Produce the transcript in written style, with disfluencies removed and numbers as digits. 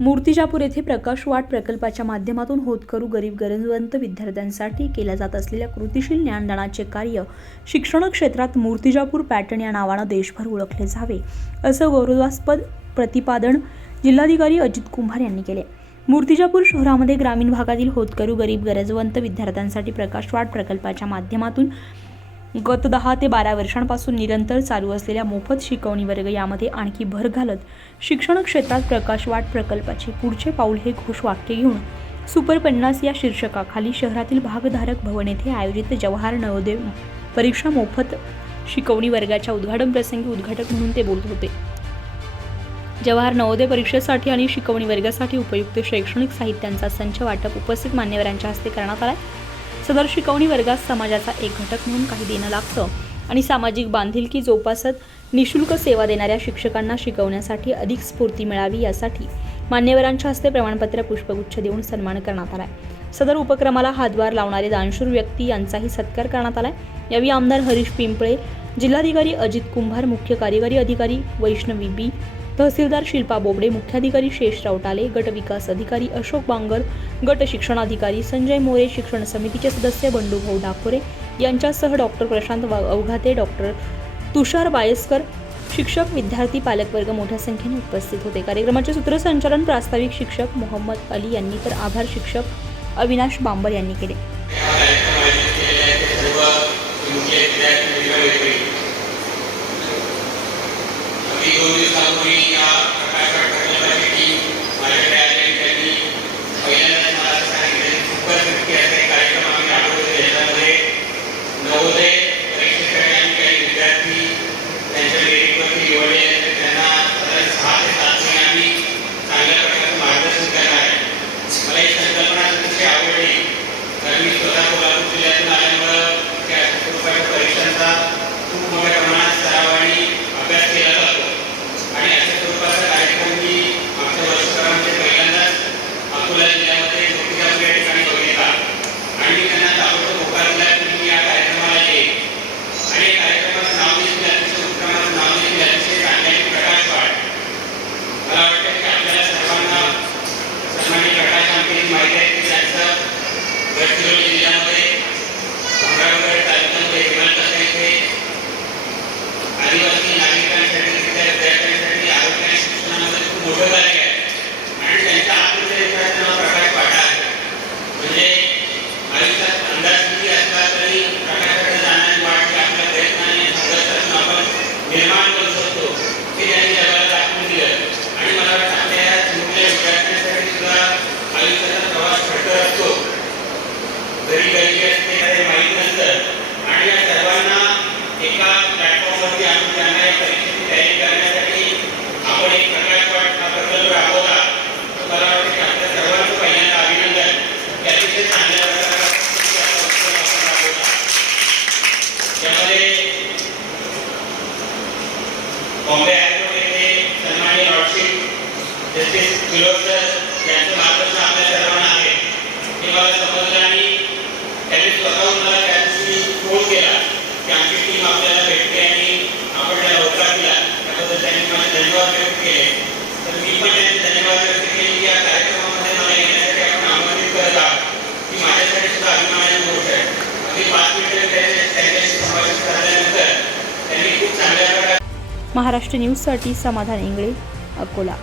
मूर्तिजापूर येथे प्रकाश वाट प्रकल्पाच्या माध्यमातून होतकरू गरीब गरजवंत विद्यार्थ्यांसाठी केल्या जात असलेल्या कृतिशील ज्ञानदानाचे कार्य शिक्षण क्षेत्रात मूर्तिजापूर पॅटर्न या नावाने देशभर ओळखले जावे असं गौरवास्पद प्रतिपादन जिल्हाधिकारी अजित कुंभार यांनी केले। मूर्तिजापूर शहरामध्ये ग्रामीण भागातील होतकरू गरीब गरजवंत विद्यार्थ्यांसाठी प्रकाश वाट प्रकल्पाच्या माध्यमातून गत 10 ते 12 वर्षांपासून निरंतर चालू असलेल्या मोफत शिकवणी वर्ग यामध्ये आणखी भर घालत शिक्षण क्षेत्रात प्रकाश वाट प्रकल्पाचे पुढचे पाऊल हे घोषवाक्य घेऊन सुपर 50 या शीर्षकाखाली शहरातील भागधारक भवन येथे आयोजित जवाहर नवोदय परीक्षा मोफत शिकवणी वर्गाच्या उद्घाटन प्रसंगी उद्घाटक म्हणून ते बोलत होते। जवाहर नवोदय परीक्षेसाठी आणि शिकवणी वर्गासाठी उपयुक्त शैक्षणिक साहित्यांचा संच वाटप उपस्थित मान्यवरांच्या हस्ते करण्यात आला। सदर शिकवणी वर्गात समाजाचा एक घटक म्हणून काही देणं लागतं आणि सामाजिक बांधिलकी जोपासत निशुल्क सेवा देणाऱ्या शिक्षकांना शिकवण्यासाठी अधिक स्फूर्ती मिळावी यासाठी मान्यवरांच्या हस्ते प्रमाणपत्र पुष्पगुच्छ देऊन सन्मान करण्यात आला। सदर उपक्रमाला हातभार लावणारे दानशूर व्यक्ती यांचाही सत्कार करण्यात आला। यावेळी आमदार हरीश पिंपळे, जिल्हाधिकारी अजित कुंभार, मुख्य कार्यकारी अधिकारी वैष्णवी बी, तहसीलदार शिल्पा बोबडे, मुख्याधिकारी शेषराव टाले, गट विकास अधिकारी अशोक बांगर, गट शिक्षणाधिकारी संजय मोरे, शिक्षण समितीचे सदस्य बंडूभाऊ डाकोरे यांच्यासह डॉक्टर प्रशांत अवघाते, डॉक्टर तुषार बायस्कर, शिक्षक, विद्यार्थी, पालकवर्ग मोठ्या संख्येने उपस्थित होते। कार्यक्रमाचे सूत्रसंचालन प्रास्ताविक शिक्षक मोहम्मद अली यांनी तर आभार शिक्षक अविनाश बांबर यांनी केले। दोन दिवसांपूर्वी या प्रकाश वाट प्रकल्पाची टीम माझ्याकडे आली। त्यांनी पहिल्यांदाच मला असं सांगितलं सुपर 50 असा एक कार्यक्रम आम्ही राबवतो ज्याच्यामध्ये नवोदय परीक्षेसाठी आम्ही काही विद्यार्थी त्यांच्या मेरिटवरती निवडले आहेत, त्यांना 6 ते 7 महिने आम्ही चांगल्या प्रकारचं मार्गदर्शन करणार आहे। मला ही संकल्पना अतिशय आवडली कारण मी स्वतः कोल्हापूर जिल्ह्यातून आल्यामुळं त्या स्वरूपाच्या परीक्षांचा खूप मोठ्या प्रमाणात सराव आणि अभ्यास केला जातो आणि अशा स्वरूपाचा कार्यक्रम मी मागच्या वर्षभरामध्ये पहिल्यांदाच अकोला जिल्ह्यामध्ये मूर्तिजापूर या ठिकाणी बघितला आणि मी त्यांना ताबडतोब होकार दिला की मी या कार्यक्रमाला येईल आणि या कार्यक्रमाचं नाव देखील अतिशय उपक्रमाचं नाव देखील अतिशय चांगले आहे, प्रकाश वाट। मला वाटतं की आपल्याला सर्वांना सन्माननीय प्रकाश आमटेंची माहिती आहे की त्यांचं गडचिरोली जिल्ह्यामध्ये अमरावती तालुक्यामध्ये हिमालय इथे आदिवासी नागरिकांसाठी विद्यार्थ्यांसाठी आरोग्य आणि शिक्षणामध्ये खूप मोठं कार्य आहे आणि त्यांच्या आत्मचरित्राचं नाव प्रकाश वाट आहे। म्हणजे आयुष्यात अंदाज किती असला तरी प्रकाशाकडे जाणारी वाट ही आपल्या प्रयत्नाने संघर्षातून आपण निर्माण करू शकतो हे त्यांनी जगाला दाखवून दिलं आणि मला वाटतं आपल्या या छोट्या विद्यार्थ्यांसाठी सुद्धा आयुष्याचा प्रवास खडतर असतो, घरी गरिबी असते हे माहीत नसतं आणि या सर्वांना एका प्लॅटफॉर्मवरती आणून त्यांना या परीक्षेची तयारी करण्यासाठी आपण एक प्रकाश वाट हा प्रकल्प राबवला। मला वाटतं की आपल्या सर्वांचं पहिल्यांदा अभिनंदन की अतिशय चांगल्या प्रकारे राबवला। त्यामध्ये बॉम्बे हायकोर्ट येथे सन्माननीय लॉर्डशिप जस्टिस फिरोज सर यांचं मार्गदर्शन आपल्या सर्वांना आहे हे मला समजलं आणि त्यांनी स्वतःहून मला त्या दिवशी फोन केला की आमची टीम आपल्याला भेटते आणि आपण त्याला होकार दिला, त्याबद्दल त्यांनी माझे धन्यवाद व्यक्त केले। तर मी पण त्यांचे धन्यवाद व्यक्त केले की या कार्यक्रमामध्ये मला येण्यासाठी आपण आमंत्रित करत आहात की माझ्यासाठी सुद्धा अभिमानाची गोष्ट आहे। अगदी 5 मिनिटं त्यांच्याशी संभाषण झाल्यानंतर त्यांनी खूप चांगल्या प्रकारे महाराष्ट्र न्यूजसाठी समाधान इंगळे, अकोला।